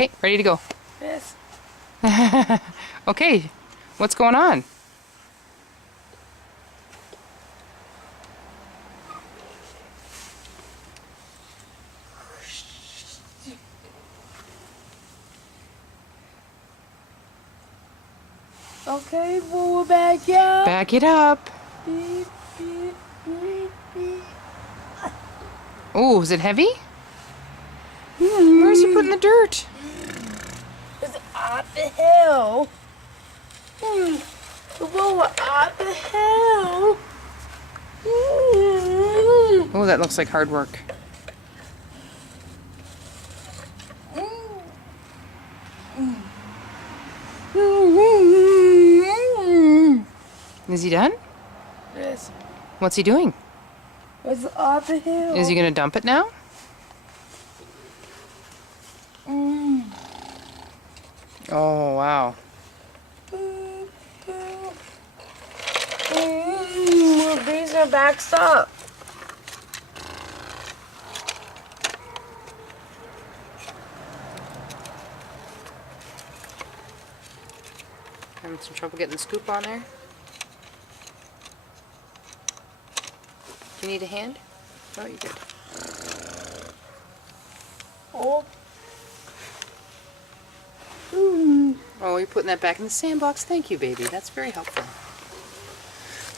Okay, ready to go. Yes. Okay, what's going on? Okay, we'll back up. Back it up. Beep, beep, beep, beep. Oh, is it heavy? Where's he putting the dirt? It's up the hill. Whoa, up the hill. Oh, that looks like hard work. Is he done? Yes. What's he doing? It's up the hill. Is he gonna dump it now? Oh, wow. These are backed up. Having some trouble getting the scoop on there? Do you need a hand? Oh, you did. Oh. Oh, you're putting that back in the sandbox. Thank you, baby. That's very helpful.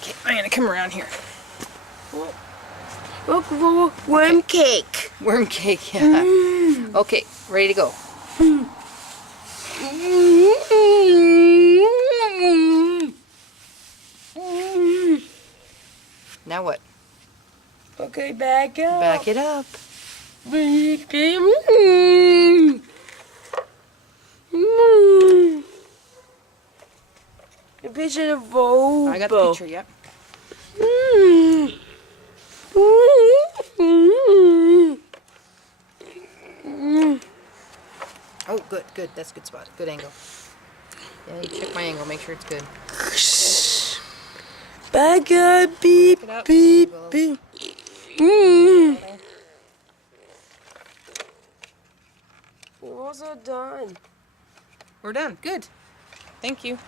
Okay, I'm gonna come around here. Look, little worm cake. Worm cake, yeah. Okay, ready to go. Now what? Okay, back up. Back it up. A picture of Volvo. I got the picture, yep. Oh, good, good. That's a good spot. Good angle. Yeah, you check my angle. Make sure it's good. Back up, beep, Pick it up. beep, Well, beep. We're also done. We're done. Good. Thank you.